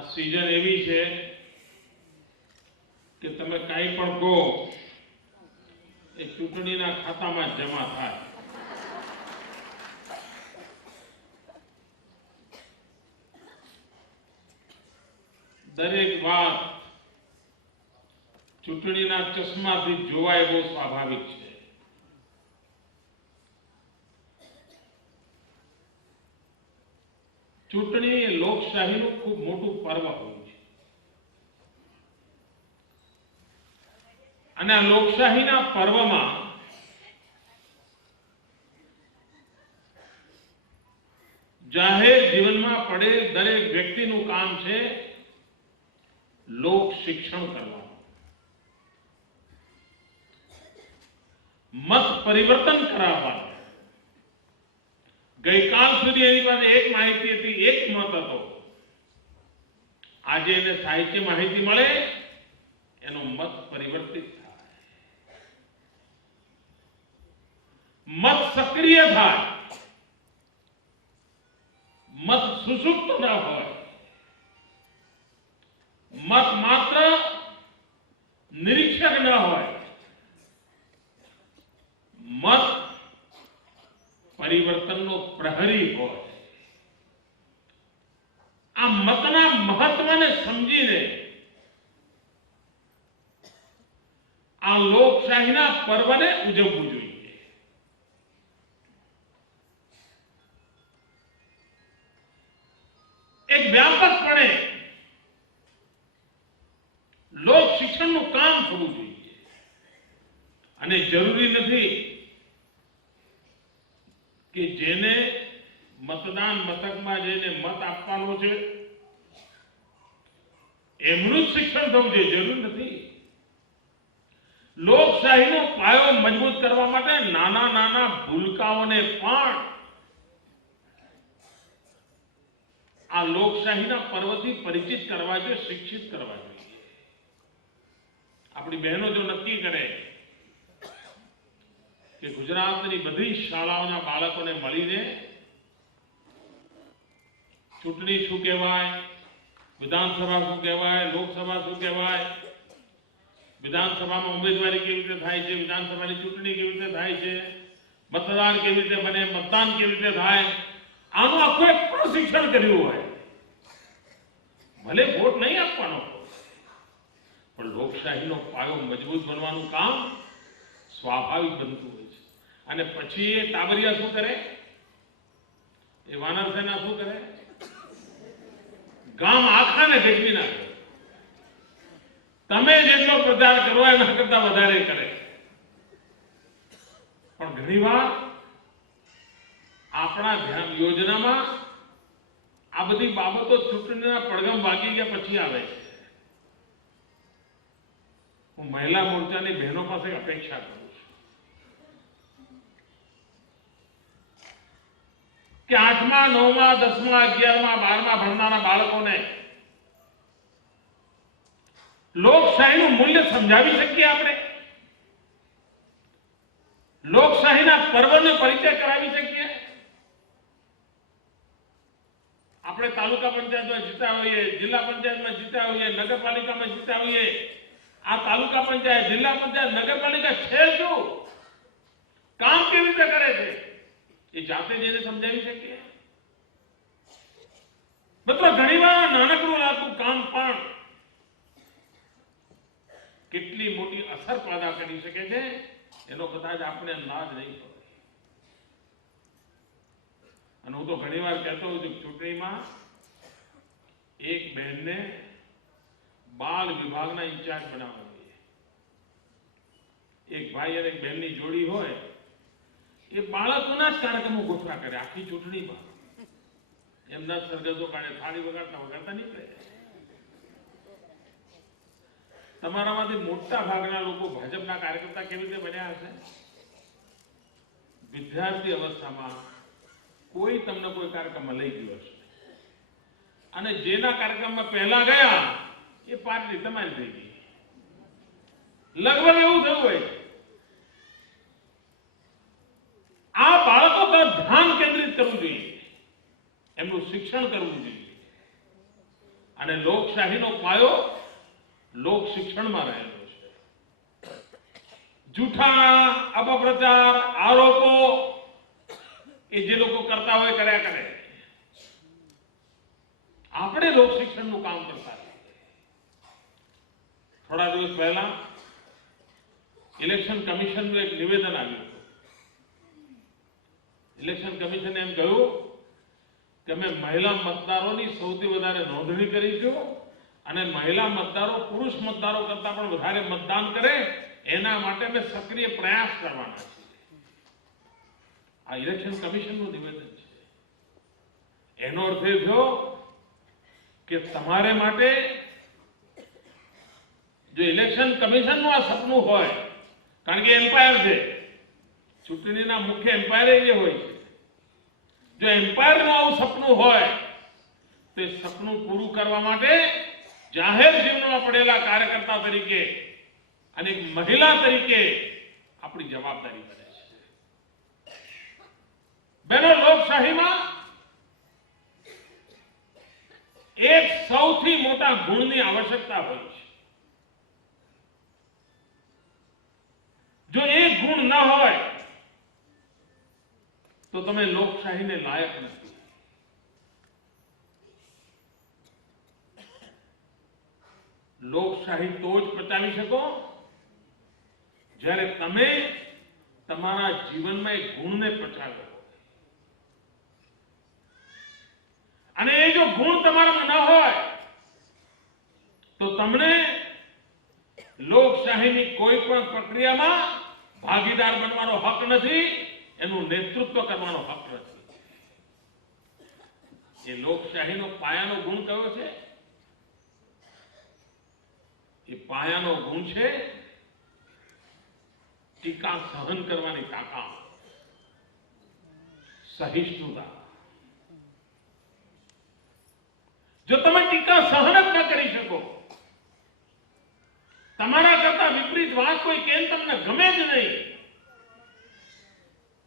આ સીઝન એવી છે કે તમે કાંઈ પણ કહો એ ચૂંટણીના ખાતામાં જમા થાય. દરેક વાત ચૂંટણીના ચશ્માથી જોવાય બહુ સ્વાભાવિક છે. ચૂંટણી એ લોકશાહીનું ખૂબ મોટું પર્વ હોય છે અને આ લોકશાહીના પર્વમાં જાહેર જીવનમાં પડેલ દરેક વ્યક્તિનું કામ છે લોક શિક્ષણ કરવાનું, મત પરિવર્તન કરાવવાનું. ગઈકાલ સુધી એની પાસે એક માહિતી હતી, એક મત હતો. આજે એને સાહિત્ય માહિતી મળે, એનો મત પરિવર્તિત થાય, મત સક્રિય થાય, મત સુસુપ્ત ન હોય, મત માત્ર નિરીક્ષક ન હોય, મત પરિવર્તનનો પ્રહરી હોય. આ મતના મહત્વને સમજીને આ લોકશાહીના પર્વને ઉજવવું જોઈએ. એક વ્યાપકપણે લોક શિક્ષણનું કામ થવું જોઈએ અને જરૂરી નથી કે જેને મતદાન મથકમાં જઈને મત આપવાનો છે એમનું જ શિક્ષણ થવું જોઈએ, જરૂર નથી. લોકશાહીનો પાયો મજબૂત કરવા માટે નાના નાના ભૂલકાઓને પણ આ લોકશાહીના પર્વથી પરિચિત કરવા જોઈએ, શિક્ષિત કરવા જોઈએ. આપણી બહેનો જો નક્કી કરે કે ગુજરાતની બધી શાળાઓના બાળકોને મળીને ચૂંટણી શું કહેવાય, વિધાનસભા શું કહેવાય, લોકસભા શું કહેવાય, વિધાનસભામાં ઉમેદવારી કેવી રીતે થાય છે, વિધાનસભાની ચૂંટણી કેવી રીતે થાય છે, મતદાર કેવી રીતે બને, મતદાન કેવી રીતે થાય, આનું આખું એક પ્રશિક્ષણ કર્યું હોય. ભલે વોટ નહીં આપવાનો પણ લોકશાહીનો પાયો મજબૂત બનવાનું કામ સ્વાભાવિક બનતું હોય છે. અને પછી એ ટાબરિયા શું કરે, એ વાનર સેના શું કરે, ગામ આખાને ભેગવી નાખે. તમે જેટલો પ્રચાર કરો એના કરતા વધારે કરે. પણ ઘણીવાર આપણા ધ્યાન યોજનામાં આ બધી બાબતો ચૂંટણીના પડઘમ વાગી ગયા પછી આવે છે. હું મહિલા મોરચાની બહેનો પાસે અપેક્ષા કરું છું કે 8મા 9મા 10મા 11મા 12મા ભણનારા બાળકોને લોકશાહીનું મૂલ્ય સમજાવી શકીએ. આપણે લોકશાહીના પર્વનો પરિચય કરાવી શકીએ. આપણે તાલુકા પંચાયતમાં જીતા હોઈએ, જિલ્લા પંચાયતમાં જીતા હોઈએ, નગરપાલિકામાં જીતા હોઈએ. આ તાલુકા પંચાયત, જિલ્લા પંચાયત, નગરપાલિકા છે શું, કામ કેવી રીતે કરે છે, એ જાતે જઈને સમજાવી શકીએ. મિત્રો ઘણીવાર નાનકડું લાગતું કામ પણ કેટલી મોટી અસર પેદા કરી શકે છે એનો કદાચ આપણે અંદાજ નહીં પડે. અને હું તો ઘણીવાર કહેતો હોઉં છું, ચૂંટણીમાં એક બહેનને બાળ વિભાગના ઇન્ચાર્જ બનાવવા જોઈએ. એક ભાઈ અને એક બહેનની જોડી હોય, એ બાળકોના જ કાર્યક્રમો ગોઠવા કરે આખી ચૂંટણીમાં. એમના સરગતો કાઢે, થાળી વગાડતા વગાડતા નીકળે. તમારામાંથી મોટા ભાગના લોકો ભાજપના કાર્યકર્તા કેવી રીતે બન્યા હશે? વિદ્યાર્થી અવસ્થામાં કોઈ તમને કોઈ કાર્યક્રમમાં લઈ ગયો હશે અને જેના કાર્યક્રમમાં પહેલા ગયા એ પાર્ટી તમારી થઈ ગઈ. લગભગ એવું થયું હોય. આ બાળકો પર ધ્યાન કેન્દ્રિત કરવું જોઈએ, એમનું શિક્ષણ કરવું જોઈએ. અને અને લોકશાહીનો પાયો લોક શિક્ષણમાં રહેલો છે. જૂઠા અપપ્રચાર આરોપો એ જે લોકો કરતા હોય કર્યા કરે. આપણે લોક શિક્ષણનું કામ કરતા. થોડા દિવસ પહેલા ઇલેક્શન કમિશનનું એક નિવેદન આવ્યું હતું. ઇલેક્શન કમિશને એમ કહ્યું કે અમે મહિલા મતદારોની સૌથી વધારે નોંધણી કરીશું અને મહિલા મતદારો પુરુષ મતદારો કરતા પણ વધારે મતદાન કરે એના માટે અમે સક્રિય પ્રયાસ કરવાના છીએ. આ ઇલેક્શન કમિશનનું નિવેદન છે. એનો અર્થ એ થયો કે તમારે માટે જો ઇલેક્શન કમિશનનું આ સપનું હોય, કારણ કે એમ્પાયર છે, ચૂંટણીના મુખ્ય એમ્પાયર એ હોય છે, જો એમ્પાયરનું આવું સપનું હોય તો એ સપનું પૂરું કરવા માટે જાહેર જીવનમાં પડેલા કાર્યકર્તા તરીકે અને એક મહિલા તરીકે આપણી જવાબદારી બને છે. બહેનો, લોકશાહીમાં એક સૌથી મોટા ગુણની આવશ્યકતા હોય છે. જો એ ગુણ ન હોય તો તમે લોકશાહીને લાયક નથી. લોકશાહી તો જ બચાવી શકો જ્યારે તમે તમારા જીવનમાં એક ગુણને બચાવો. અને એ જો ગુણ તમારામાં ન હોય તો તમને લોકશાહીની કોઈ પણ પ્રક્રિયામાં ભાગીદાર બનવાનો હક નથી, એનું નેતૃત્વ કરવાનો હક નથી. એ લોકશાહીનો પાયાનો ગુણ કયો છે? એ પાયાનો ગુણ છે ટીકા સહન કરવાની તાકાત, સહિષ્ણુતા. જો તમે ટીકા સહન જ ન કરી શકો, તમારા કરતા વિપરીત વાત કોઈ કેમ તમને ગમે જ નહીં,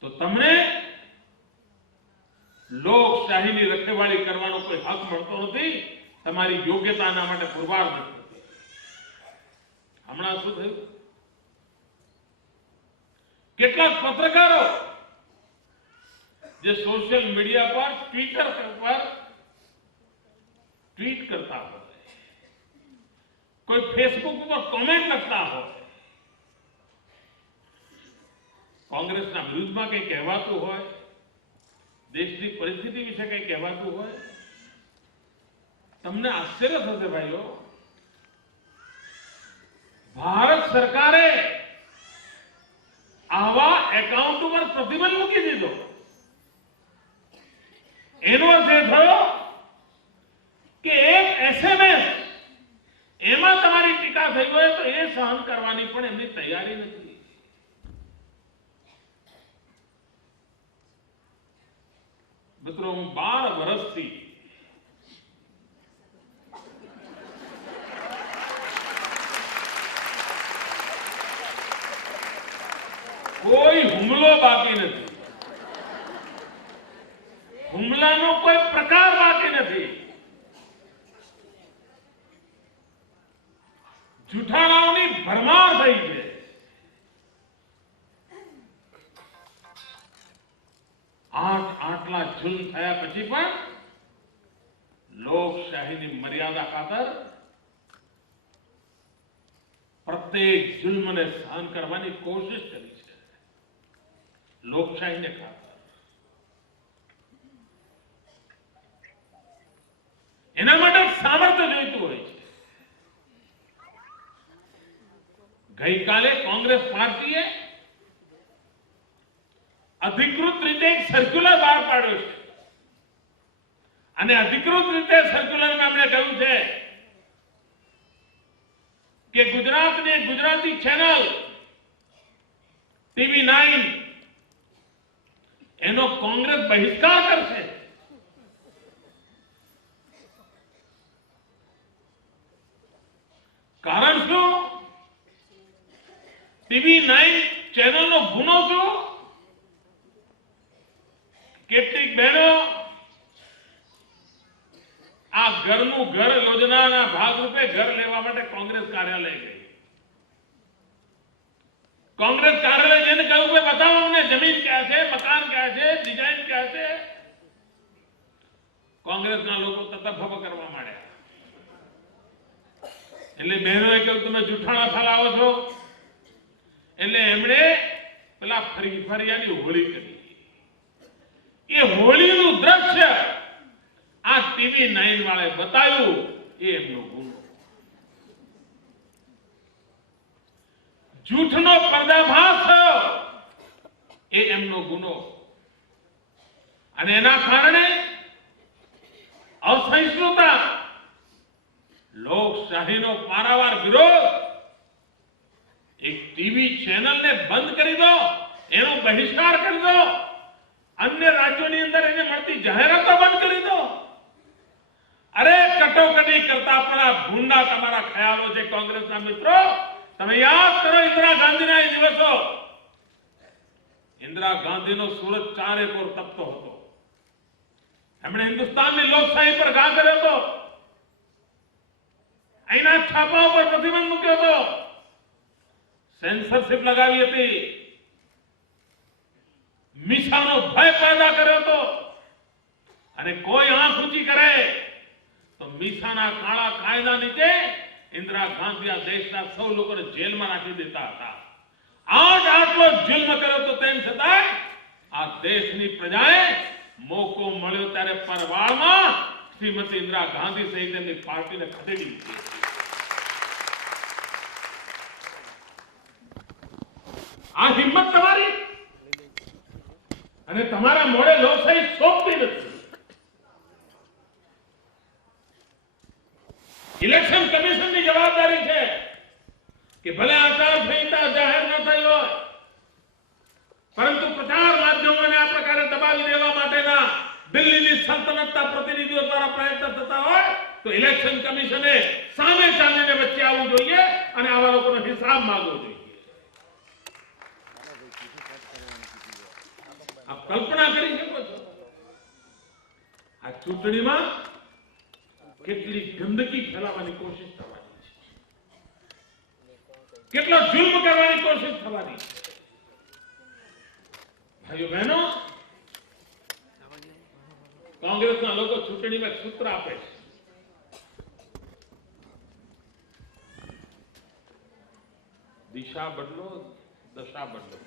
તો તમને લોકશાહીની રખેવાળી કરવાનો કોઈ હક મળતો નથી. તમારી યોગ્યતા આના માટે પુરવાર નથી. હમણાં શું થયું? કેટલાક પત્રકારો જે સોશિયલ મીડિયા પર, ટ્વિટર પર ટ્વીટ કરતા હોય, કોઈ ફેસબુક ઉપર કોમેન્ટ લખતા હોય, કોંગ્રેસના વિરુદ્ધમાં કંઈ કહેવાતું હોય, દેશની પરિસ્થિતિ વિશે કંઈ કહેવાતું હોય, તમને આશ્ચર્ય થશે ભાઈઓ. ભારત સરકારે આવા એકાઉન્ટ ઉપર પ્રતિબંધ મૂકી દીધો. એનો અર્થ એ થયો કે એક SMS એમાં તમારી ટીકા થઈ હોય તો એ સહન કરવાની પણ એમની તૈયારી નથી. મિત્રો, હું 12 વર્ષથી કોઈ હુમલો બાકી નથી, હુમલાનો કોઈ પ્રકાર બાકી નથી. જૂઠાણાઓની ભરમાર થઈ છે. આટલા જુલ્મ થયા પછી પણ લોકશાહીની મર્યાદા ખાતર પ્રત્યેક જુલ્મને સહન કરવાની કોશિશ કરી છે. લોકશાહીને ખાતર એના માટે સામર્થ્ય જોઈતું હોય છે. ગઈકાલે કોંગ્રેસ પાર્ટીએ અધિકૃત રીતે એક સર્ક્યુલર બહાર પાડ્યો છે અને અધિકૃત રીતે સર્ક્યુલરમાં એમણે કહ્યું છે કે ગુજરાતની ગુજરાતી ચેનલ TV9 એનો કોંગ્રેસ બહિષ્કાર કરશે. કારણ શું? TV9 ચેનલનો ગુનો શું? કેટલીક બહેનો આ ઘરનું ઘર યોજનાના ભાગરૂપે ઘર લેવા માટે કોંગ્રેસ કાર્યાલય ગઈ. કોંગ્રેસ કાર્યાલય જઈને કહ્યું કે બતાવો અમને જમીન ક્યાં છે, મકાન ક્યાં છે, ડિઝાઇન ક્યાં છે. કોંગ્રેસના લોકો તતફફ કરવા માંડ્યા. એટલે બહેનોએ કહ્યું તમે જૂઠાણા ફેલાવો છો. એટલે એમણે પેલા ફરિયાની હોળી કરી. એ હોળીનું દ્રશ્ય આ ટીવી 9 વાળે બતાવ્યું. એ એમનો ગુનો. જૂઠનો પર્દાફાશ થયો એ એમનો ગુનો. અને એના કારણે અસહિષ્ણુતા, લોકશાહીનો પારાવાર વિરોધ, એક ટીવી ચેનલને બંધ કરી દો, એનો બહિષ્કાર કરી દો, અન્ય રાજ્યોની અંદર એને મળતી જાહેરાતો બંધ કરી દો. અરે કટોકટી કરતા પણ આ ભૂંડા તમારા ખ્યાલો છે કોંગ્રેસના મિત્રો. તમે યાદ કરો ઇન્દિરા ગાંધીના એ દિવસો. ઇન્દિરા ગાંધીનો સૂરજ ચારેકોર તપતો હતો. એમણે હિન્દુસ્તાનની લોકશાહી પર ઘા કર્યો હતો. અહીંના છાપાઓ પર પ્રતિબંધ મૂક્યો હતો. સેન્સરશિપ લગાવી હતી. મીસાનો ભય પેદા કર્યો હતો. અને કોઈ આંખ ઊંચી કરે તો મીસાના કાળા કાયદા નીચે ઇન્દિરા ગાંધી આ દેશના સૌ લોકોને જેલમાં નાખી દેતા હતા. આટલો જુલ્મ કર્યો તો તેમ છતાં આ દેશની પ્રજાએ મોકો મળ્યો ત્યારે પરવાળમાં શ્રીમતી ઇન્દિરા ગાંધી સહિત એમની પાર્ટીને ખસેડી દીધી. આ હિંમત તમારી અને તમારા મોડે લોકશાહી સોંપતી નથી. ઇલેક્શન કમિશનની જવાબદારી છે કે ભલે આચારસંહિતા જાહેર ન થઈ હોય, પરંતુ પ્રચાર માધ્યમોને આ પ્રકારે દબાવી દેવા માટેના દિલ્હીની સલ્તનતના પ્રતિનિધિઓ દ્વારા પ્રયત્ન થતા હોય તો ઇલેક્શન કમિશને સામે ચાલીને વચ્ચે આવવું જોઈએ અને આવા લોકોનો હિસાબ માંગવો જોઈએ. આપ કલ્પના કરી શકો છો આ ચૂંટણીમાં કેટલી ગંદકી ફેલાવવાની કોશિશ થવાની છે, કેટલો જુલ્મ કરવાની કોશિશ થવાની છે. ભાઈઓ બહેનો, કોંગ્રેસના લોકો ચૂંટણીમાં સૂત્ર આપે છે. દિશા બદલો, દશા બદલો.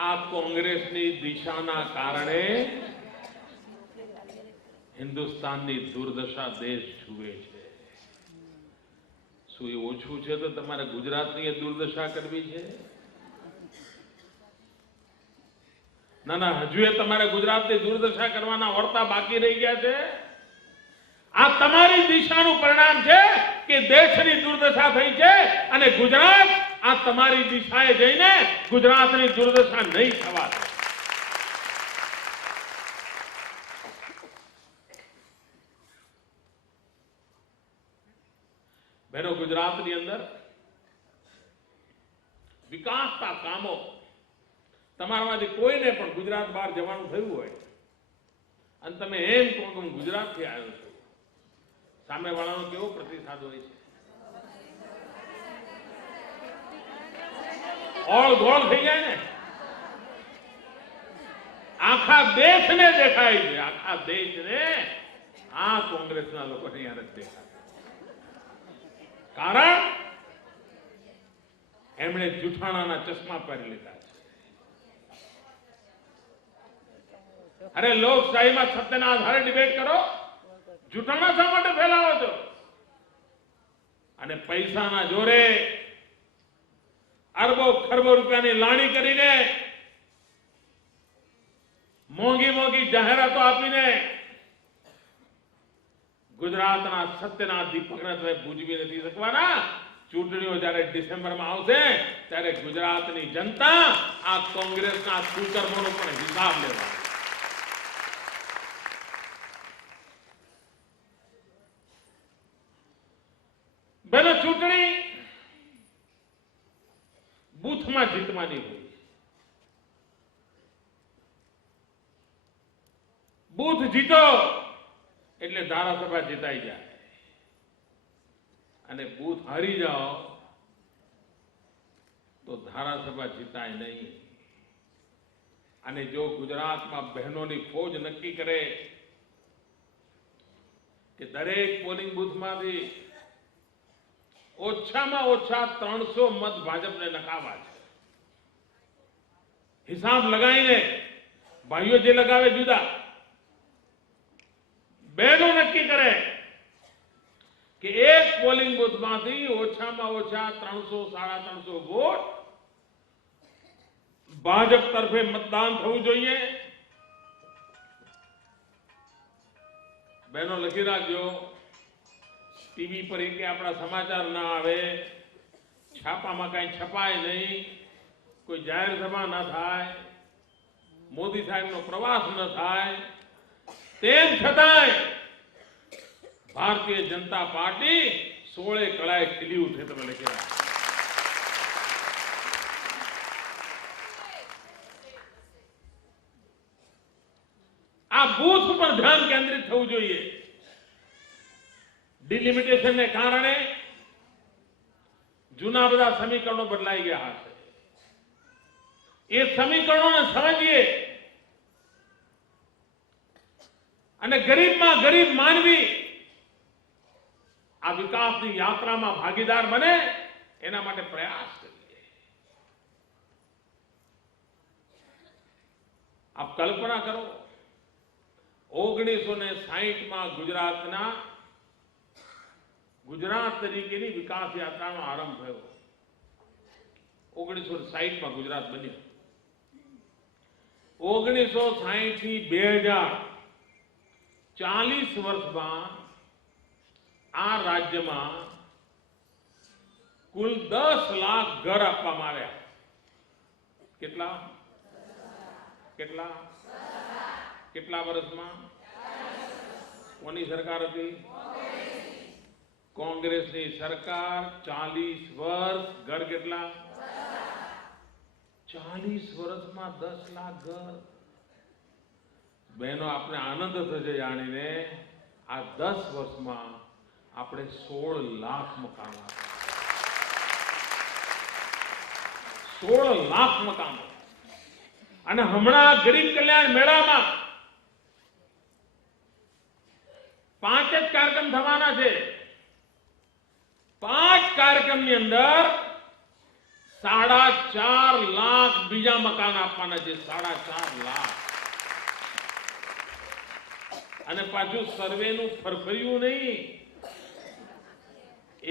આ કોંગ્રેસની દિશાના કારણે હિન્દુસ્તાનની દુર્દશા દેશ જુએ છે. શું એ ઓછું છે તો તમારે ગુજરાતની દુર્દશા કરવી છે? ના, હજુ એ તમારે ગુજરાતની દુર્દશા કરવાના વર્તા બાકી રહી ગયા છે. આ તમારી દિશાનું પરિણામ છે કે દેશની દુર્દશા થઈ છે અને ગુજરાત આ તમારી દિશાએ જઈને ગુજરાતની દુર્દશા નહીં થવા દે. બહેનો, ગુજરાતની અંદર વિકાસના કામો તમારામાંથી કોઈને પણ ગુજરાત બહાર જવાનું થયું હોય અને તમે એમ કહો કે હું ગુજરાતથી આવ્યો છું, સામે વાળાનો કેવો પ્રતિસાદ હોય છે? ઓળ ગોળ થઈ જાય ને. આખા દેશને દેખાય છે, આખા દેશને આ કોંગ્રેસના લોકોને યાર જ દેખાય. કારણ એમણે જૂઠાણાના ચશ્મા પહેરી લીધા છે. અરે લોકશાહીમાં સત્યના આધારે ડિબેટ કરો, જૂઠાણા શા માટે ફેલાવો છો? અને પૈસાના જોરે અરબો ખરબો રૂપિયાની લાણી કરીને મોંઘી મોંઘી જાહેરાતો આપીને ગુજરાતના સત્યના દીપકને તમે બુજવી નથી શકવાના. ચૂંટણીઓ જયારે ડિસેમ્બરમાં આવશે ત્યારે ગુજરાતની જનતા આ કોંગ્રેસના કુકર્મોનો પણ હિસાબ લેવા. બેનો, ચૂંટણી બૂથમાં જીતવાની હોય. બૂથ જીતો એટલે ધારાસભા જીતાઈ જાય અને બૂથ હારી જાઓ તો ધારાસભા જીતાય નહીં. અને જો ગુજરાતમાં બહેનોની ફોજ નક્કી કરે કે દરેક પોલિંગ બૂથમાંથી ઓછામાં ઓછા 300 મત ભાજપને નખાવા છે, હિસાબ લગાવીને ભાઈઓ જે લગાવે જુદા, બહેનો નક્કી કરે કે એક પોલિંગ બૂથમાંથી ઓછામાં ઓછા 300-350 વોટ ભાજપ તરફે મતદાન થવું જોઈએ. બહેનો લખી રાખજો, ટીવી પર એક આપણા સમાચાર ના આવે, છાપામાં કઈ છપાય નહીં, કોઈ જાહેર સભા ના થાય, મોદી સાહેબનો પ્રવાસ ન થાય, તેમ છતાંય ભારતીય જનતા પાર્ટી 16 કળાએ ખીલી ઉઠે. તમે લખી રાખો. આ બૂથ ઉપર ધ્યાન કેન્દ્રિત થવું જોઈએ. ડિલિમિટેશનને કારણે જૂના બધા સમીકરણો બદલાઈ ગયા હશે. એ સમીકરણોને સમજીએ અને ગરીબમાં ગરીબ માનવી આ વિકાસની યાત્રામાં ભાગીદાર બને એના માટે પ્રયાસ કરીએ. આપ કલ્પના કરો, 1960માં ગુજરાત તરીકેની વિકાસ યાત્રાનો આરંભ થયો. 1960માં ગુજરાત બન્યું. 1960 થી 2000 40 વર્ષમાં આ રાજ્યમાં કુલ 10 લાખ ઘર આપવામાં આવ્યા. કેટલા કેટલા વર્ષમાં? કોની સરકાર હતી? કોંગ્રેસની સરકાર. 40 વર્ષ, ઘર કેટલા? 40 વર્ષમાં 10 લાખ ઘર. બહેનો, આપણે આનંદ થશે જાણીને, આ 10 વર્ષમાં આપણે 16 લાખ મકાનો, 16 લાખ મકાનો. અને હમણાં ગરીબ કલ્યાણ મેળામાં 5 જ કાર્યક્રમ થવાના છે. 5 કાર્યક્રમની અંદર 4.5 લાખ બીજા મકાન આપવાના છે. 4.5 લાખ. અને પાછું સર્વેનું ફરફર્યું નહીં,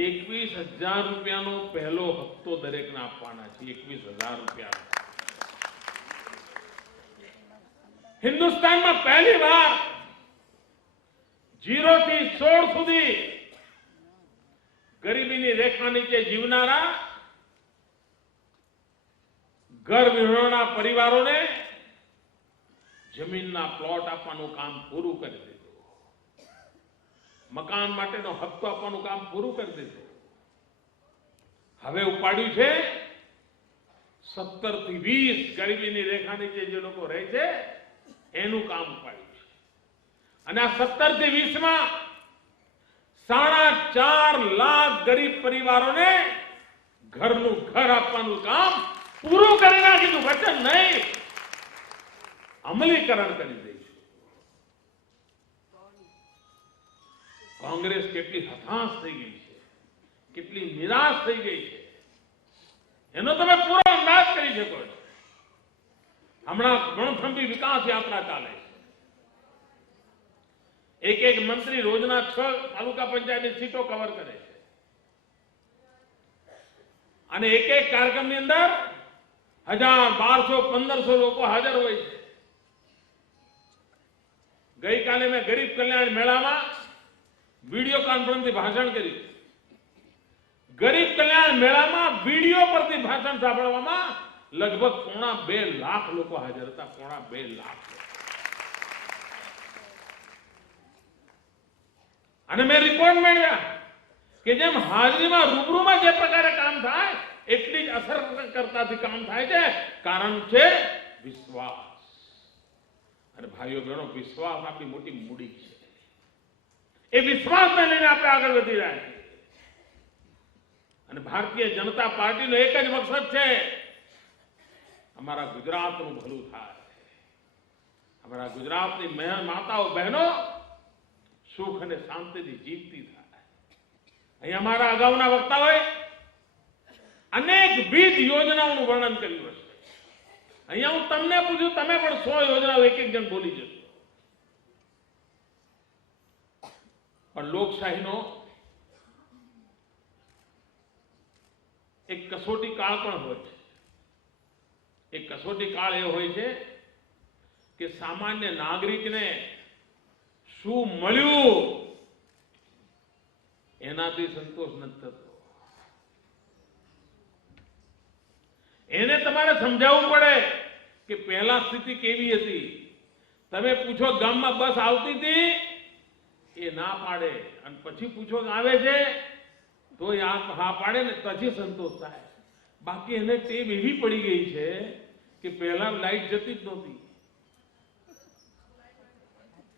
21,000 રૂપિયાનો પહેલો હપ્તો દરેકને આપવાના છે. 21,000 રૂપિયા. હિન્દુસ્તાનમાં પહેલી વાર 0 થી 16 સુધી ગરીબીની રેખા નીચે જીવનારા ઘર વિહોણા પરિવારોને જમીનના પ્લોટ આપવાનું કામ પૂરું કરી દીધું. મકાન માટેનો હપ્તો આપવાનું કામ પૂરું કરી દીધું. હવે ઉપાડ્યું છે 17 થી 20 ગરીબીની રેખા નીચે જે લોકો રહે છે એનું કામ ઉપાડ્યું છે. અને આ 17 થી 20માં 4.5 લાખ ગરીબ પરિવારોને ઘરનું ઘર આપવાનું કામ પૂરું કરી નાખ્યું. વચન નહીં, અમલીકરણ કરી દઈશું. કોંગ્રેસ કેટલી હતાશ થઈ ગઈ છે, કેટલી નિરાશ થઈ ગઈ છે, એનો તમે પૂરો અંદાજ કરી શકો છો. હમણાં ગણથંભી વિકાસ યાત્રા ચાલે છે. એક મંત્રી રોજના 6 તાલુકા પંચાયતની સીટો કવર કરે છે. અને એક કાર્યક્રમની અંદર 1000, 1200, 1500 લોકો હાજર હોય છે. ગઈકાલે મેં ગરીબ કલ્યાણ મેળામાં વિડીયો કોન્ફરન્સથી ભાષણ કર્યું. ગરીબ કલ્યાણ મેળામાં વિડીયો પરથી ભાષણ સાંભળવામાં લગભગ 2.5 લાખ લોકો હાજર હતા. 2.5 લાખ. અને મેં રિપોર્ટ મેળવ્યા કે જેમ હાજરીમાં રૂબરૂમાં જે પ્રકારે કામ થાય એટલી જ અસરકર્તાથી કામ થાય છે. કારણ છે વિશ્વાસ. અને ભાઈઓ બહેનો, વિશ્વાસ આપણી મોટી મૂડી છે. એ વિશ્વાસને લઈને આપણે આગળ વધી રહ્યા છીએ. અને ભારતીય જનતા પાર્ટીનો એક જ મકસદ છે, અમારા ગુજરાતનું ભલું થાય, અમારા ગુજરાતની માતાઓ બહેનો સુખ અને શાંતિથી જીવતી થાય. અહીં અમારા અગાઉના વક્તાઓએ અનેકવિધ યોજનાઓનું વર્ણન કર્યું હશે. અહીંયા હું તમને પૂછું, તમે પણ 100 યોજનાઓ એક એક જણ બોલી જશો. પણ લોકશાહીનો એક કસોટી કાળ પણ હોય છે. એક કસોટી કાળ એ હોય છે કે સામાન્ય નાગરિકને શું મળ્યું એનાથી સંતોષ નથી થતો. એને તમારે સમજાવવું પડે કે પહેલા સ્થિતિ કેવી હતી. તમે પૂછો ગામમાં બસ આવતી હતી, એ ના પાડે, અને પછી પૂછો કે આવે છે તો એ હા પાડે ને પછી સંતોષ થાય. બાકી એને ટેવ એવી પડી ગઈ છે કે પહેલા લાઈટ જતી જ નહોતી.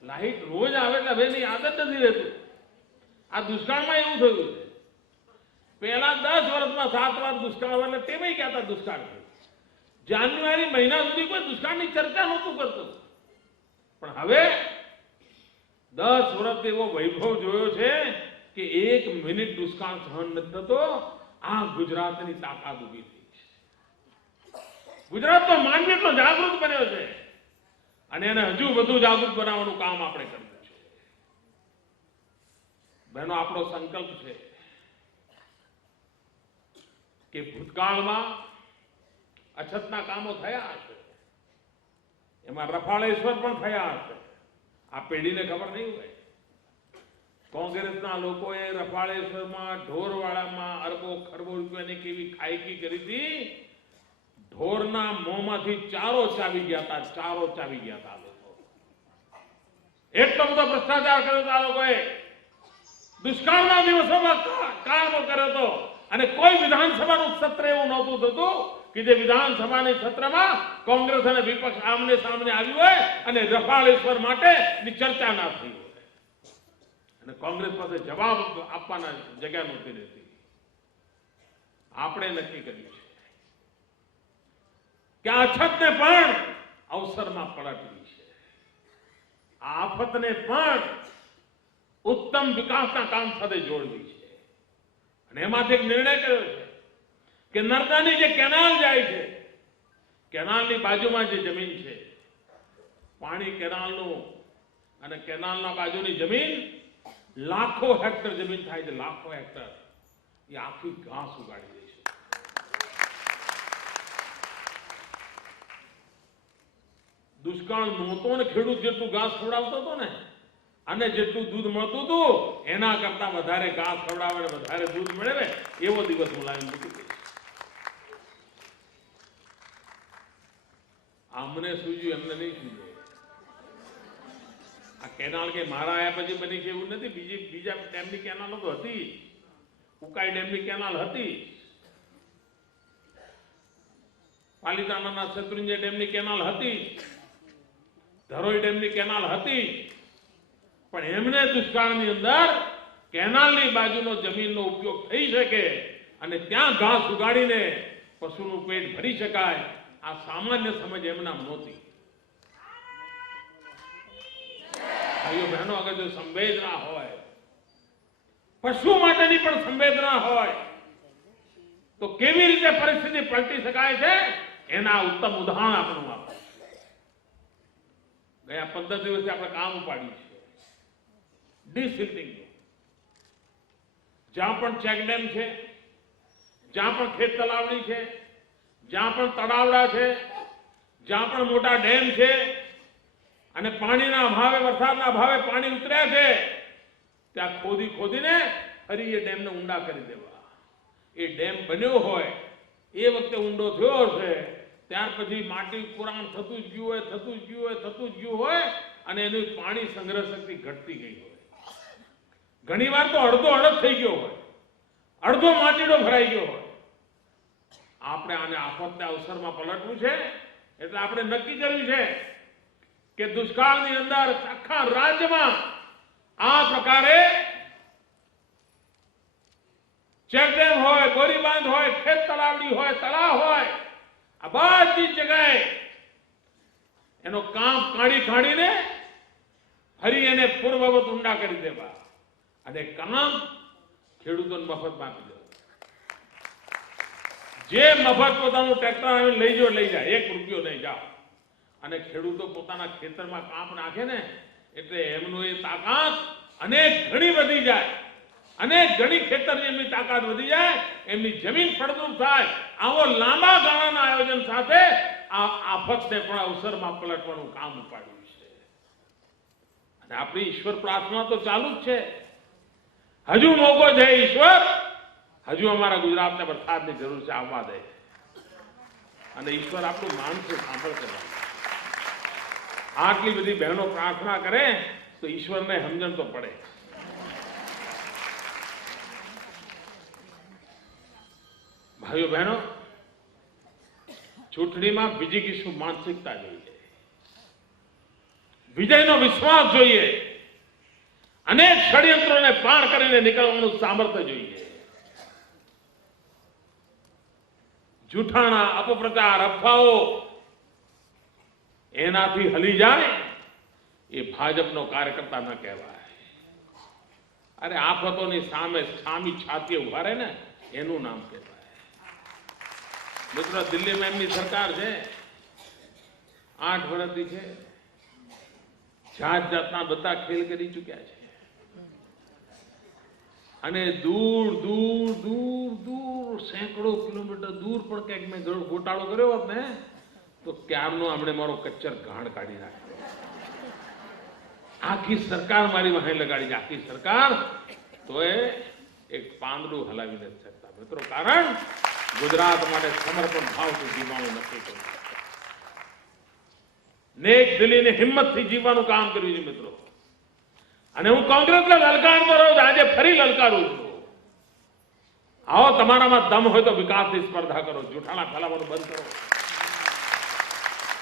લાઈટ રોજ આવે એટલે હવે એની આદત નથી રહેતી. આ દુષ્કાળમાં એવું થયું છે. પહેલા 10 વર્ષમાં 7 વાર દુષ્કાળ આવે એટલે તેમાં કહેતા દુષ્કાળ. જાન્યુઆરી મહિના સુધી કોઈ દુષ્કાળની ચર્ચા નહોતું કરતું. પણ હવે 10 વર્ષથી એવો વૈભવ જોયો છે કે 1 મિનિટ દુષ્કાળ સહન નથી થતો. આ ગુજરાતની તાકાત ઊભી થઈ છે. ગુજરાતનો માનવી એટલો જાગૃત બન્યો છે અને એને હજુ વધુ જાગૃત બનાવવાનું કામ આપણે કરવું છે. બહેનો, આપણો સંકલ્પ છે કે ભૂતકાળમાં અછતના કામો થયા હશે, એમાં રફાળેશ્વર પણ થયા હશે. આ પેઢીને ખબર નહીં હોય. કોંગ્રેસના લોકોએ રફાળેશ્વરમાં ઢોરવાડામાં અરબો ખરબો રૂપિયાની કેવી ખાયકી કરી હતી. ઢોરના મોંમાંથી ચારો ચાવી ગયા હતા. ચારો ચાવી ગયા હતા લોકો. એટલો બધો ભ્રષ્ટાચાર કર્યો હતો આ લોકોએ. દુષ્કાળના દિવસોમાં કામો કર્યો હતો અને કોઈ વિધાનસભાનું સત્ર એવું નહોતું થતું કે જે વિધાનસભાની સત્રમાં કોંગ્રેસ અને વિપક્ષ આમને સામને આવ્યું હોય અને રફાળેશ્વર માટેની ચર્ચા ના થઈ હોય. અને કોંગ્રેસ પાસે જવાબ આપવાના જગ્યા નહોતી રહેતી. આપણે નક્કી કર્યું છે કે આ અછતને પણ અવસરમાં પલટવી છે. આ આફતને પણ ઉત્તમ વિકાસના કામ સાથે જોડવી છે. અને એમાંથી એક નિર્ણય કર્યો છે કે નર્મદાની જે કેનાલ જાય છે, કેનાલની બાજુમાં જે જમીન છે, પાણી કેનાલનું અને કેનાલના બાજુની જમીન લાખો હેક્ટર જમીન થાય છે. લાખો હેક્ટર એ આખી ઘાસ ઉગાડી દે છે. દુષ્કાળ નહોતો ને ખેડૂત જેટલું ઘાસ ખવડાવતો હતો ને, અને જેટલું દૂધ મળતું હતું એના કરતા વધારે ઘાસ ખવડાવે ને વધારે દૂધ મળે ને એવો દિવસ હું લાવી મૂકી દઈશ. અમને સૂજ્યું, એમને નહીં સૂજ્યું. આ કેનાલ કે મારા આયા પછી બની છે એવું નથી. બીજા ડેમની કેનાલો તો હતી. ઉકાઈ ડેમની કેનાલ હતી, પાલિતાણાના શત્રુંજય ડેમની કેનાલ હતી, ધરોઈ ડેમની કેનાલ હતી. પણ એમને દુષ્કાળની અંદર કેનાલની બાજુનો જમીનનો ઉપયોગ થઈ શકે અને ત્યાં ઘાસ ઉગાડીને પશુનું પેટ ભરી શકાય, આ સામાન્ય સમજ એમના નહોતી. ભાઈઓ બહેનો, અગર જો સંવેદના હોય, પશુ માટેની પણ સંવેદના હોય, તો કેવી રીતે પરિસ્થિતિ પલટી શકાય છે એના ઉત્તમ ઉદાહરણ આપણું આપે. ગયા 15 દિવસથી આપણે કામ ઉપાડ્યું છે ડિસિલ્ટિંગ. જ્યાં પણ ચેકડેમ છે, જ્યાં પણ ખેત તલાવડી છે, જ્યાં પણ તળાવડા છે, જ્યાં પણ મોટા ડેમ છે અને પાણીના અભાવે, વરસાદના અભાવે પાણી ઉતર્યા છે, ત્યાં ખોદીને ફરી એ ડેમને ઊંડા કરી દેવા. એ ડેમ બન્યો હોય એ વખતે ઊંડો થયો હશે, ત્યાર પછી માટી પુરાણ થતું જ ગયું હોય અને એનું પાણી સંગ્રહ શક્તિ ઘટતી ગઈ હોય. ઘણી વાર તો અડધો અડધ થઈ ગયો હોય, અડધો માટીડો ભરાઈ ગયો હોય. આપણે આને આફતને અવસરમાં પલટવું છે. એટલે આપણે નક્કી કર્યું છે કે દુષ્કાળની અંદર આખા રાજ્યમાં આ પ્રકારે ચેકડેમ હોય, બોરીબાંધ હોય, ખેત તલાવડી હોય, તળાવ હોય, આ બધી જગ્યાએ એનો કામ કાઢીને ફરી એને પૂર્વવત ઊંડા કરી દેવા અને કામ ખેડૂતોને મફતમાં આપી દેવા. જે મફત પોતાનું ટ્રેક્ટર આવીને લઈ જાય, 1 રૂપિયો નહીં જાઓ. અને ખેડૂતો પોતાના ખેતરમાં કામ નાખે ને એટલે એમનું એ તાકાત અનેક ગણી વધી જાય, અનેક ગણી ખેતરની એમની તાકાત વધી જાય, એમની જમીન ફળદ્રુપ થાય. આવો લાંબા ગાળાના આયોજન સાથે આ આફતને પણ અવસરમાં પલટવાનું કામ ઉપાડ્યું છે. અને આપણી ઈશ્વર પ્રાર્થના તો ચાલુ જ છે. હજુ મોકો છે ઈશ્વર, હજુ અમારા ગુજરાતને વરસાદની જરૂર છે, આવવા દે. અને ઈશ્વર આપણું માનશે, સાંભળશે. આટલી બધી બહેનો પ્રાર્થના કરે તો ઈશ્વરને સમજણ તો પડે. ભાઈઓ બહેનો, ચૂંટણીમાં બીજી કશું માનસિકતા જોઈએ, વિજયનો વિશ્વાસ જોઈએ, અનેક ષડયંત્રોને પાર કરીને નીકળવાનું સામર્થ્ય જોઈએ. જૂઠાણા, અપપ્રચાર, અફવાઓ એનાથી હલી જાય એ ભાજપનો કાર્યકર્તા ન કહેવાય. અરે આફતોની સામે સામી છાતીએ ઉભા રહે ને એનું નામ કહેવાય. મિત્રો, દિલ્હીમાં એમની સરકાર છે, 8 વર્ષથી છે, જાતના બધા ખેલ કરી ચૂક્યા છે. અને દૂર દૂર દૂર દૂર સેંકડો કિલોમીટર દૂર પણ ક્યાંક મેં ગોટાળો કર્યો હોત ને તો ક્યારનો હમણે મારો કચ્ચર ગાણ કાઢી નાખ્યો. આખી સરકાર મારી વાહે લગાડી છે, આખી સરકાર, તો એ એક પાંદડું હલાવી નથી શકતા. મિત્રો, કારણ ગુજરાત માટે સમર્પણ ભાવથી જીવવાનું નક્કી કર્યું, નેક દિલીની હિંમતથી જીવવાનું કામ કર્યું છે. મિત્રો, અને હું કોંગ્રેસને લલકારતો રહ્યો, આજે ફરી લલકારું છું. આવો, તમારામાં દમ હોય તો વિકાસની સ્પર્ધા કરો, જૂઠાણા ફેલાવવાનું બંધ કરો.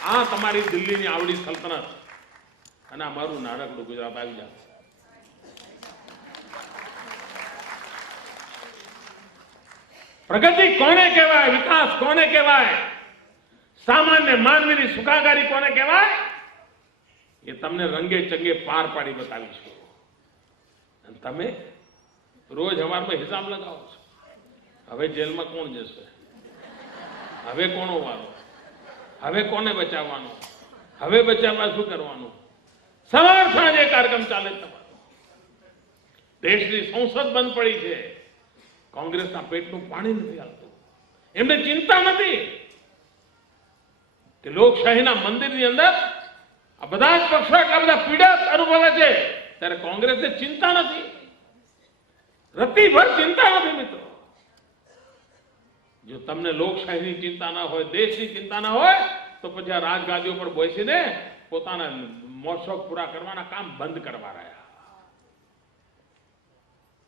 આ તમારી દિલ્હીની આવડી સલ્તનત અને આ મારું નાનકડું ગુજરાત આવી જાય. પ્રગતિ કોને કહેવાય, વિકાસ કોને કહેવાય, સામાન્ય માનવીની સુખાકારી કોને કહેવાય, એ તમને રંગે ચંગે પાર પાડી બતાવીશું. અને તમે રોજ સવારમાં હિસાબ લગાવો છો, હવે જેલમાં કોણ જશે, હવે કોનો વારો, હવે કોને બચાવવાનો, હવે બચાવવા શું કરવાનું. સવાર સાંજે કાર્યક્રમ ચાલે તમારો. દેશની સંસદ બંધ પડી છે, કોંગ્રેસના પેટનું પાણી નથી આવતું. એમને ચિંતા નથી કે લોકશાહીના મંદિરની અંદર આ બધા જ પક્ષો એટલા બધા પીડા અનુભવે છે, ત્યારે કોંગ્રેસને ચિંતા નથી, રતિભર ચિંતા નથી. મિત્રો, જો તમને લોકશાહીની ચિંતા ના હોય, દેશની ચિંતા ના હોય, તો પછી આ રાજગાદીઓ પર બેસીને પોતાના મોશોખ પૂરા કરવાના કામ બંધ કરવા રહ્યા.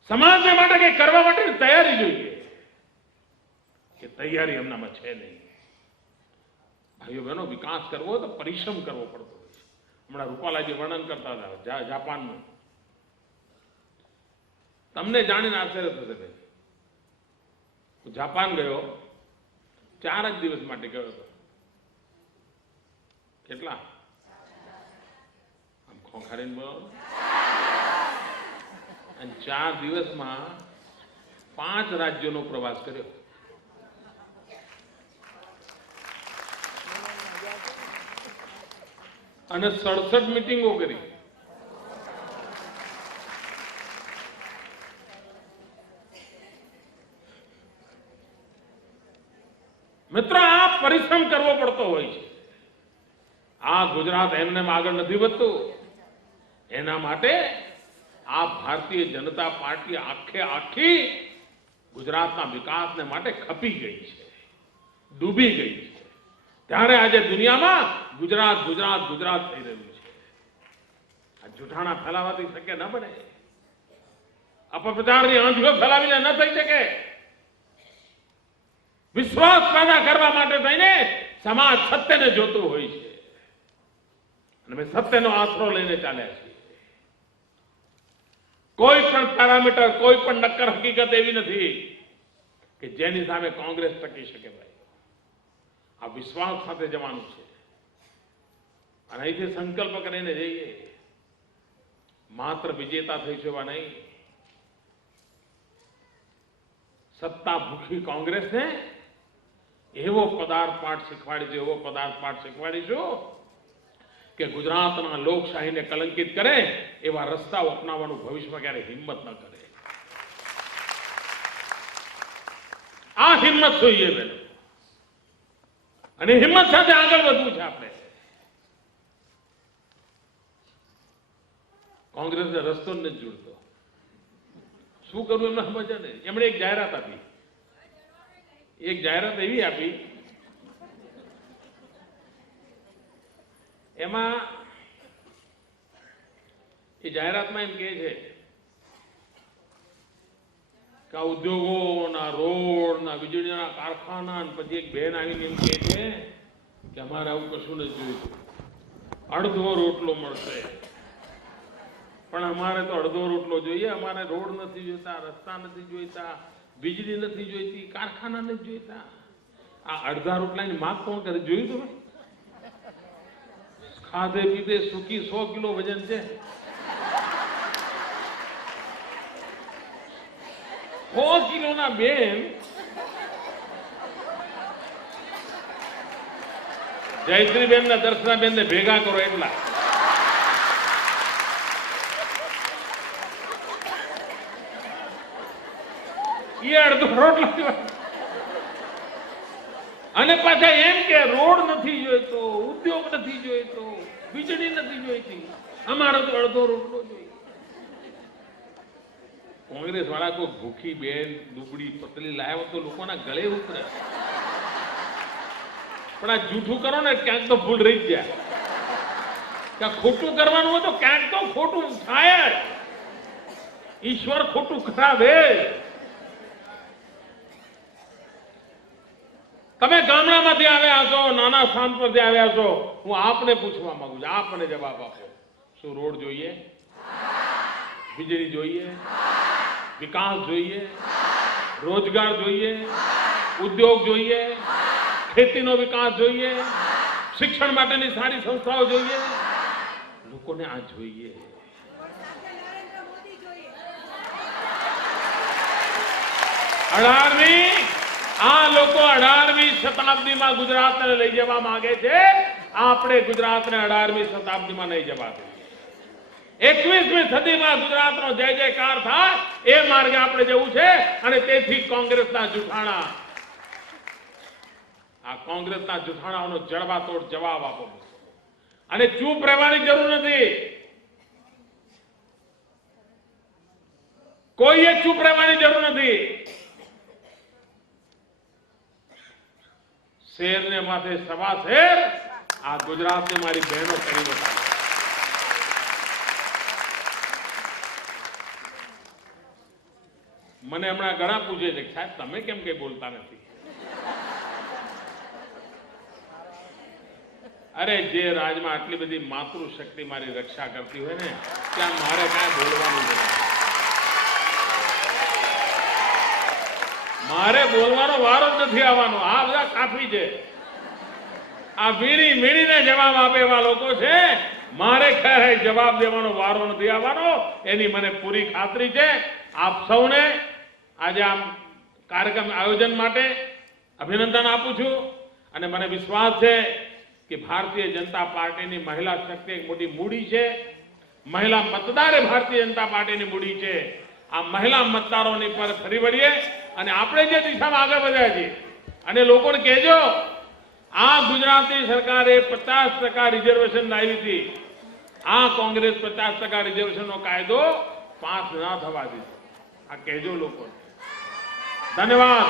સમાજને માટે કંઈ કરવા માટેની તૈયારી જોઈએ, કે તૈયારી એમનામાં છે નહીં. ભાઈઓ બહેનો, વિકાસ કરવો તો પરિશ્રમ કરવો પડતો હોય છે. હમણાં રૂપાલાજી વર્ણન કરતા હતા જાપાનનું. તમને જાણીને આશ્ચર્ય થશે. ભાઈ, હું જાપાન ગયો, 4 જ દિવસ માટે ગયો હતો. કેટલા આમ ખોખારીને બોલો. અને 4 દિવસમાં 5 રાજ્યોનો પ્રવાસ કર્યો. અને 67 મિટિંગો કરી. મિત્રો, આ પરિશ્રમ કરવો પડતો હોય છે. આ ગુજરાત એમને આગળ નથી વધતું. એના માટે આ ભારતીય જનતા પાર્ટી આખી ગુજરાતના વિકાસને માટે ખપી ગઈ છે, ડૂબી ગઈ છે. ત્યારે આજે દુનિયામાં ગુજરાત ગુજરાત ગુજરાત થઈ રહ્યું છે. આ જૂઠાણા ફેલાવાથી શક્ય ન બને, અપપ્રચારની આંધળીઓ ફેલાવીને ન થઈ શકે. વિશ્વાસ પેદા કરવા માટે થઈને સમાજ સત્યને જોતું હોય છે. અમે સત્યનો આશરો લઈને ચાલ્યા છીએ. કોઈ પણ પેરામીટર, કોઈ પણ નક્કર હકીકત એવી નથી કે જેની સામે કોંગ્રેસ ટકી શકે. ભાઈ, આ વિશ્વાસ સાથે જવાનું છે અને અહીંથી સંકલ્પ કરીને જઈએ. માત્ર વિજેતા થઈશું એવા નહીં, સત્તા ભૂખી કોંગ્રેસને એવો પદાર્થપાઠ શીખવાડીશું કે ગુજરાતના લોકશાહીને કલંકિત કરે એવા રસ્તાઓ અપનાવવાનું ભવિષ્યમાં ક્યારે હિંમત ન કરે. આ હિંમત જોઈએ બેન, અને હિંમત સાથે આગળ વધવું છે આપણે. કોંગ્રેસને રસ્તો નથી જોડતો. શું કરવું એમને સમજ ને. એમણે એક જાહેરાત એવી આપી, એમાં એ જાહેરાતમાં એમ કહે છે કે આ ઉદ્યોગોના, રોડના, વીજળીના કારખાના, પછી એક બેન આવીને એમ કહે છે કે અમારે આવું કશું નથી જોઈતું, અડધો રોટલો મળશે. પણ અમારે તો અડધો રોટલો જોઈએ. અમારે રોડ નથી જોઈતા, રસ્તા નથી જોઈતા, વીજળી નથી જોઈતી, કારખાના નથી જોઈતા. આ અડધા રોટલાની માંગ કોણ કરે? જોયું તમે? ખાધે પીધે સુખી 100 કિલો વજન છે. 100 કિલોના બેન જયશ્રીબેન ને દર્શનાબેન ને ભેગા કરો એટલા. એ અડધો રોટલો. અને પાછા એમ કે રોડ નથી જોઈતો, ઉદ્યોગ નથી જોઈતો, વીજળી નથી જોઈતી, અમારો તો અડધો રોટલો જોઈએ. કોંગ્રેસ વાળા કોઈ ભૂખી બેન દુબળી પતલી લાવ્યો તો લોકોના ગળે ઉતરે. પણ આ જૂઠું કરો ને ક્યાંક તો ભૂલ રહી જાય. ક્યાંક ખોટું કરવાનું હોય તો ક્યાંક તો ખોટું થાય. ઈશ્વર ખોટું કરાવે. તમે ગામડામાંથી આવ્યા છો, નાના સ્થાન પરથી આવ્યા છો. હું આપને પૂછવા માંગુ છું, આપને જવાબ આપો. શું રોડ જોઈએ? વીજળી જોઈએ? વિકાસ જોઈએ? રોજગાર જોઈએ? ઉદ્યોગ જોઈએ? ખેતીનો વિકાસ જોઈએ? શિક્ષણ માટેની સારી સંસ્થાઓ જોઈએ? લોકોને આ જોઈએ. આ લોકો 18મી શતાબ્દીમાં ગુજરાતને લઈ જવા માંગે છે. આપણે ગુજરાતને 18મી શતાબ્દીમાં નહીં જવા દઈએ. 21મી સદીમાં ગુજરાતનો જય જયકાર થાય એ માર્ગે આપણે જવું છે. અને તેથી કોંગ્રેસના જૂઠાણાઓનો જડબાતોડ જવાબ આપો. અને ચૂપ રહેવાની જરૂર નથી. કોઈએ ચૂપ રહેવાની જરૂર નથી. શેરને માથે સવા શેર આ ગુજરાતને મારી બહેનો કરી બતાવે. મને હમણાં ઘણા પૂછે છે, સાહેબ તમે કેમ કઈ બોલતા નથી? અરે જે રાજમાં આટલી બધી માતૃશક્તિ મારી રક્ષા કરતી હોય ને ત્યાં મારે કાંઈ બોલવાનું નથી. મારે બોલવાનો વારો જ નથી આવવાનો. આ બધા કાફી છે. આ વીણી વીણીને જવાબ આપે એવા લોકો છે. મારે ખરેખર જવાબ દેવાનો વારો નથી આવવાનો એની મને પૂરી ખાતરી છે. આપ સૌને આજે આ કાર્યક્રમ આયોજન માટે અભિનંદન આપું છું. અને મને વિશ્વાસ છે કે ભારતીય જનતા પાર્ટીની મહિલા શક્તિ એક મોટી મૂડી છે. મહિલા મતદાર એ ભારતીય જનતા પાર્ટીની મૂડી છે. આ મહિલા મતદારોની પર ફરી વળીએ અને આપણે જે દિશામાં આગળ વધ્યા છીએ અને લોકોને કહેજો આ ગુજરાતની સરકારે 50% રિઝર્વેશન લાવી હતી. આ કોંગ્રેસ 50% રિઝર્વેશનનો કાયદો પાસ ના થવા દીધો. આ કહેજો લોકોને. ધન્યવાદ.